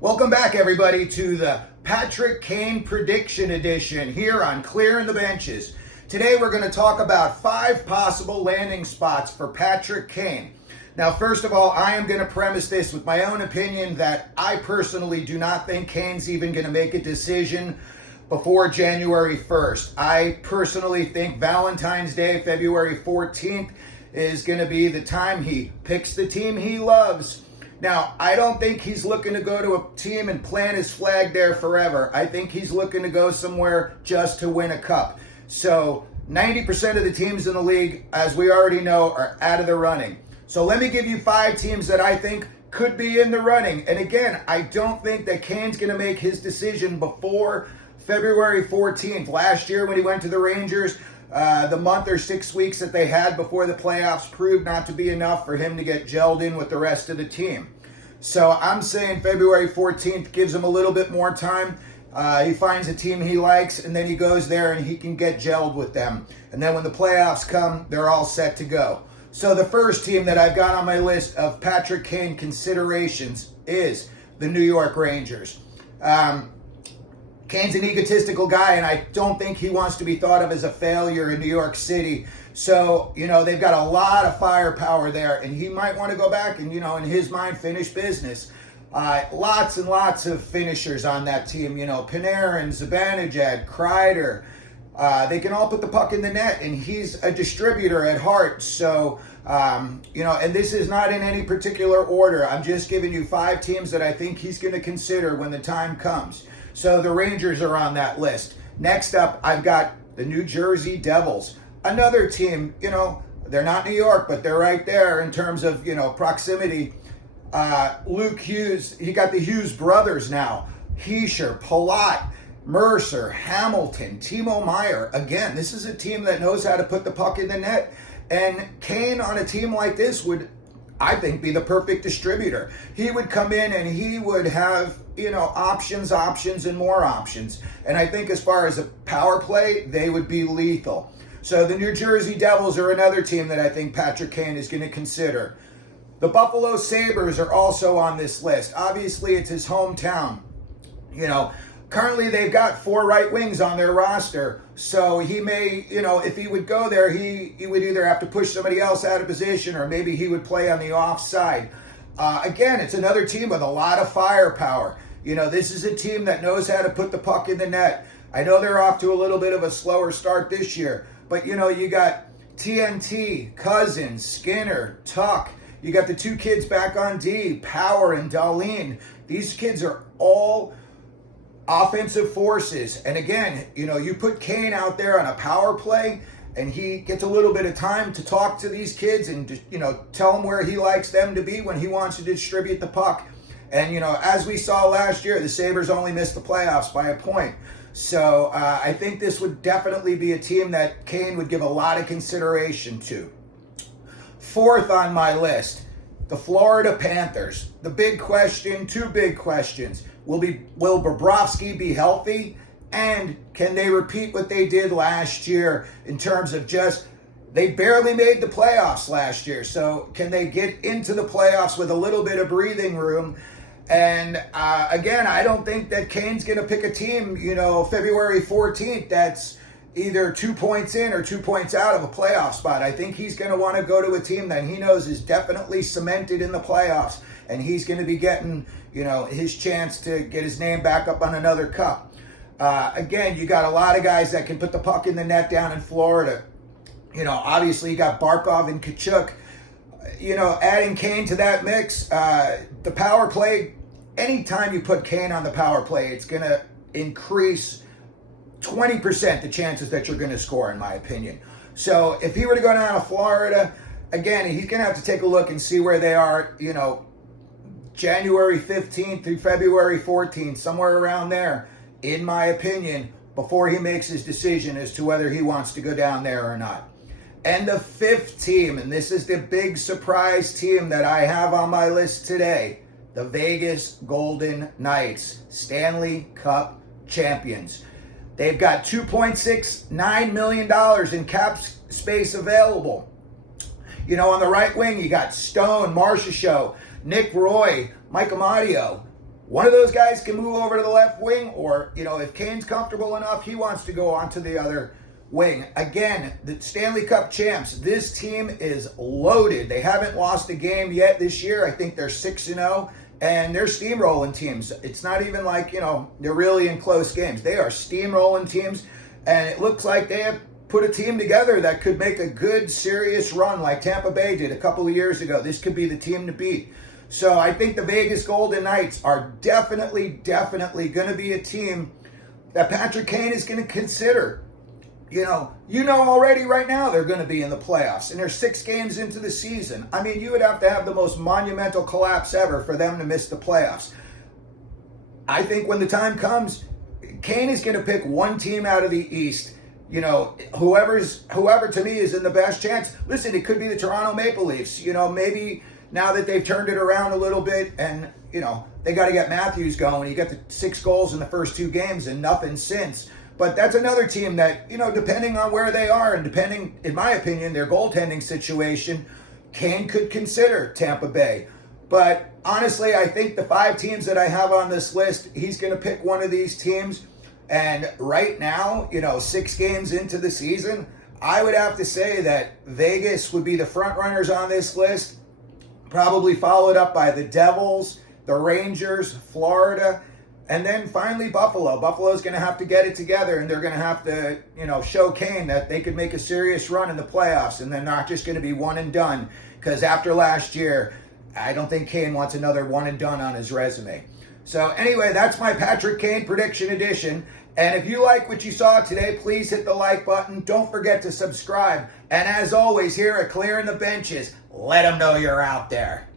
Welcome back, everybody, to the Patrick Kane Prediction Edition here on Clearing the Benches. Today we're going to talk about 5 possible landing spots for Patrick Kane. Now, first of all, I am going to premise this with my own opinion that I personally do not think Kane's even going to make a decision before January 1st. I personally think Valentine's Day, February 14th, is going to be the time he picks the team he loves. Now, I don't think he's looking to go to a team and plant his flag there forever. I think he's looking to go somewhere just to win a cup. So 90% of the teams in the league, as we already know, are out of the running. So let me give you 5 teams that I think could be in the running. And again, I don't think that Kane's going to make his decision before February 14th. Last year when he went to the Rangers, the month or 6 weeks that they had before the playoffs proved not to be enough for him to get gelled in with the rest of the team. So I'm saying February 14th gives him a little bit more time. He finds a team he likes, and then he goes there and he can get gelled with them. And then when the playoffs come, they're all set to go. So the first team that I've got on my list of Patrick Kane considerations is the New York Rangers. Kane's an egotistical guy, and I don't think he wants to be thought of as a failure in New York City. So, they've got a lot of firepower there, and he might want to go back and, in his mind, finish business. Lots and lots of finishers on that team. Panarin, Zibanejad, Kreider. They can all put the puck in the net, and he's a distributor at heart. So, and this is not in any particular order. I'm just giving you 5 teams that I think he's going to consider when the time comes. So the Rangers are on that list. Next up, I've got the New Jersey Devils. Another team, they're not New York, but they're right there in terms of, proximity. Luke Hughes, you got the Hughes brothers now. Heischer, Palat, Mercer, Hamilton, Timo Meier. Again, this is a team that knows how to put the puck in the net. And Kane on a team like this would, I think, be the perfect distributor. He would come in and he would have, options, and more options. And I think as far as a power play, they would be lethal. So the New Jersey Devils are another team that I think Patrick Kane is going to consider. The Buffalo Sabres are also on this list. Obviously, it's his hometown. Currently they've got 4 right wings on their roster. So he may, if he would go there, he would either have to push somebody else out of position or maybe he would play on the offside. Again, it's another team with a lot of firepower. This is a team that knows how to put the puck in the net. I know they're off to a little bit of a slower start this year, but you got TNT, Cousins, Skinner, Tuck. You got the 2 kids back on D, Power and Dahlin. These kids are all offensive forces. And again, you put Kane out there on a power play and he gets a little bit of time to talk to these kids and, tell them where he likes them to be when he wants to distribute the puck. And, as we saw last year, the Sabres only missed the playoffs by a point. So I think this would definitely be a team that Kane would give a lot of consideration to. 4th on my list, the Florida Panthers. The big question, 2 big questions. Will Bobrovsky be healthy? And can they repeat what they did last year in terms of they barely made the playoffs last year. So can they get into the playoffs with a little bit of breathing room? And again, I don't think that Kane's going to pick a team, February 14th that's either 2 points in or 2 points out of a playoff spot. I think he's going to want to go to a team that he knows is definitely cemented in the playoffs. And he's going to be getting, his chance to get his name back up on another cup. Again, you got a lot of guys that can put the puck in the net down in Florida. Obviously you got Barkov and Kachuk. Adding Kane to that mix, the power play, anytime you put Kane on the power play, it's going to increase 20% the chances that you're going to score, in my opinion. So if he were to go down to Florida, again, he's going to have to take a look and see where they are, January 15th through February 14th, somewhere around there, in my opinion, before he makes his decision as to whether he wants to go down there or not. And the 5th team, and this is the big surprise team that I have on my list today, the Vegas Golden Knights, Stanley Cup champions. They've got $2.69 million in cap space available. On the right wing, you got Stone, Marchessault, Nick Roy, Mike Amadio. one of those guys can move over to the left wing, or, if Kane's comfortable enough, he wants to go onto the other wing. Again, the Stanley Cup champs, this team is loaded. They haven't lost a game yet this year. I think they're 6-0, and they're steamrolling teams. It's not even like, they're really in close games. They are steamrolling teams, and it looks like they have put a team together that could make a good, serious run like Tampa Bay did a couple of years ago. This could be the team to beat. So I think the Vegas Golden Knights are definitely going to be a team that Patrick Kane is going to consider. You know already right now they're going to be in the playoffs, and they're 6 games into the season. I mean, you would have to have the most monumental collapse ever for them to miss the playoffs. I think when the time comes, Kane is going to pick one team out of the East. Whoever to me is in the best chance. Listen, it could be the Toronto Maple Leafs. Maybe now that they've turned it around a little bit, and they got to get Matthews going. He got the 6 goals in the first 2 games and nothing since. But that's another team that, depending on where they are and depending, in my opinion, their goaltending situation, Kane could consider Tampa Bay. But honestly, I think the 5 teams that I have on this list, he's going to pick one of these teams. And right now, 6 games into the season, I would have to say that Vegas would be the front runners on this list, probably followed up by the Devils, the Rangers, Florida, and then finally Buffalo. Buffalo's going to have to get it together, and they're going to have to, show Kane that they could make a serious run in the playoffs, and they're not just going to be one and done. Because after last year, I don't think Kane wants another one and done on his resume. So anyway, that's my Patrick Kane prediction edition. And if you like what you saw today, please hit the like button. Don't forget to subscribe. And as always, here at Clearing the Benches, let them know you're out there.